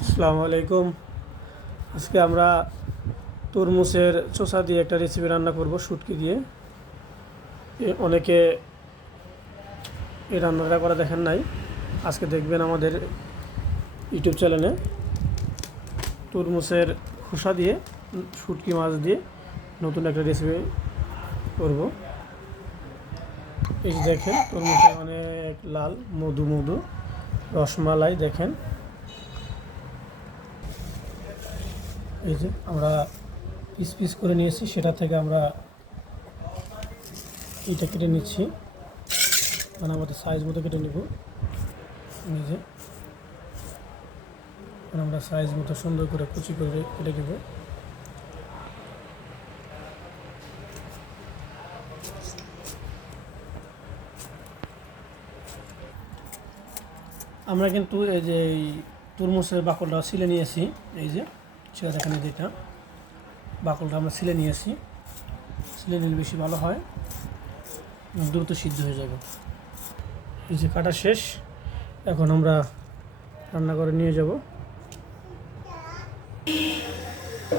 আসসালামু আলাইকুম। আজকে আমরা তরমুজের চোষা দিয়ে একটা রেসিপি রান্না করব, শুটকি দিয়ে। অনেকে এই রান্নাটা করা দেখেন নাই, আজকে দেখবেন আমাদের ইউটিউব চ্যানেলে। তরমুজের খোসা দিয়ে শুটকি মাছ দিয়ে নতুন একটা রেসিপি করব। এই যে দেখেন, তরমুজটা অনেক লাল, মধু মধু রসমালাই। দেখেন, এই যে আমরা পিস পিস করে নিয়েছি, সেটা থেকে আমরা এইটা কেটে নিচ্ছি, মানে আমাদের সাইজ মতো কেটে নেব। এই যে আমরা সাইজ মতো সুন্দর করে কুচি করে কেটে নেব। আমরা কিন্তু এই যে এই তরমুজের বাকলটা ছিলে নিয়েছি। এই যে সেটা দেখেন, যেটা বাকলটা আমরা ছিলে নিয়েছি। ছিলে নিলে বেশি ভালো হয়, দ্রুত সিদ্ধ হয়ে যাবে। এই যে কাটা শেষ, এখন আমরা রান্না করে নিয়ে যাব।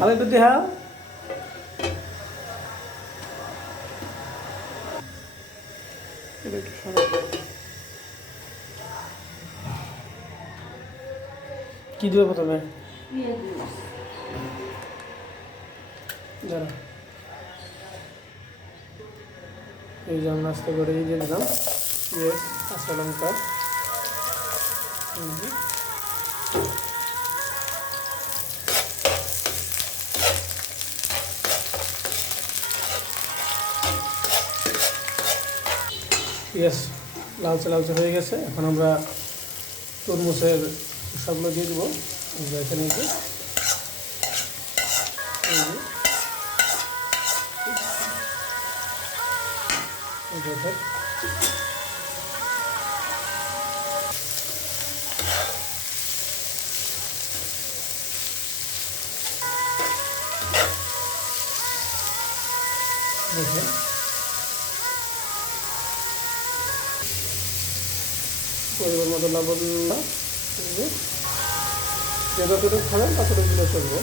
আলাইকুম দেহা, কি দেবে প্রথমে? দাঁড়া, এই যে আমরা আস্তে করে এই দিয়ে দিলাম পেঁয়াজ, কাঁচা লঙ্কা। পেঁয়াজ লালচে লালচে হয়ে গেছে, এখন আমরা তরমুজের খোসাগুলো দিয়ে দেবো। এখানে দেখেন, পরিমাণ মতো লবণ, যতটুকু খাবেন ততটুকু দিলে চলবো।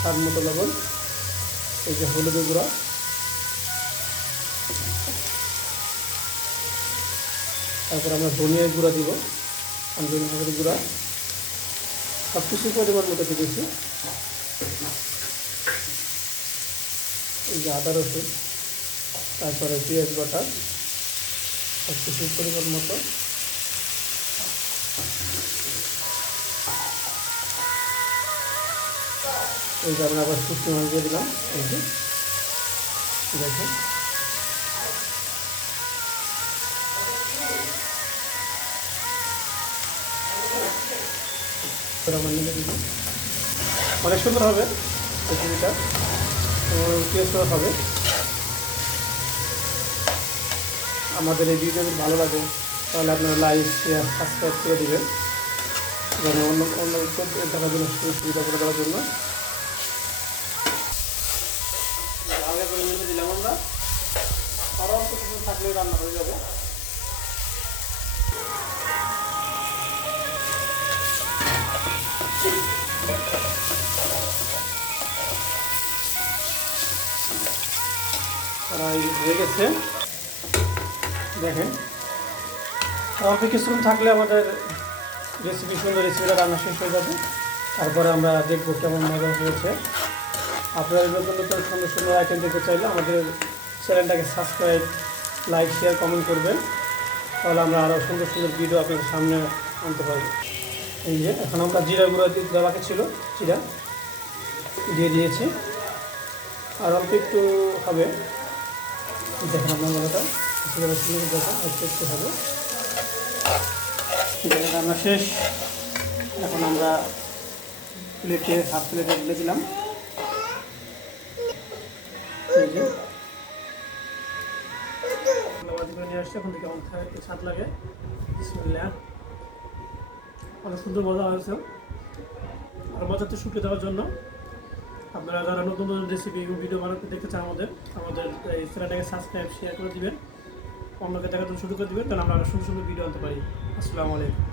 স্বাদ মতো লবণ। এই যে হলুদের গুঁড়া, তারপর আমরা ধনিয়ার গুঁড়া দিব, ধনিয়ার গুঁড়া সব কিছু পরিমাণ মতো দিয়েছি। এই যে আদা রসুন, তারপরে পেঁয়াজ বাটা, সব কিছু পরিমাণ মতো। এই যে আমরা আবার শুকনো মাছ দিয়ে দিলাম। এই যে দেখেন, অনেক সুন্দর হবে রেসিপিটা, টেস্ট হবে। আমাদের এই ভিডিও যদি ভালো লাগে তাহলে আপনারা লাইক, শেয়ার, সাবস্ক্রাইব করে দেবেন, যেন অন্য দেখার জন্য সুবিধা করে দেওয়ার জন্য। আগে করে মেনে দিলাম আমরা, আরও অল্প কিছু থাকলে রান্না হয়ে যাবে। হয়ে গেছে, দেখেন। অল্প কিছুক্ষণ থাকলে আমাদের সুন্দর রেসিপিটা রান্না শেষ হয়ে যাবে। তারপরে আমরা দেখবো কেমন মজা হয়েছে। আপনারা নতুন নতুন সুন্দর সুন্দর আইটেম দেখতে চাইলে আমাদের চ্যানেলটাকে সাবস্ক্রাইব, লাইক, শেয়ার, কমেন্ট করবেন, তাহলে আমরা আরও সুন্দর সুন্দর ভিডিও আপনাদের সামনে আনতে পারবো। এই যে এখন আমরা জিরা গুঁড়ো দেওয়া বাকি ছিল, জিরা দিয়ে দিয়েছি, আর অল্প একটু হবে। দেখেন আপনার গলাটা দেখেন, একটু একটু হবে। রান্না শেষ, এখন আমরা প্লেটে, হাফ প্লেটে ঢেলে দিলাম। এই যে নিয়ে আসছে, এখন থেকে স্বাদ লাগে। অনেক সুন্দর মজা হয়েছে। আর মজাতে শুকিয়ে দেওয়ার জন্য আপনারা যারা নতুন নতুন রেসিপি ভিডিও বানাতে দেখতে চান আমাদের এই চ্যানেলটাকে সাবস্ক্রাইব, শেয়ার করে দিবেন, অন্যকে দেখার জন্য শুরু করে দিবেন, কারণ আমরা আরও সুন্দর সুন্দর ভিডিও আনতে পারি। আসসালামু আলাইকুম।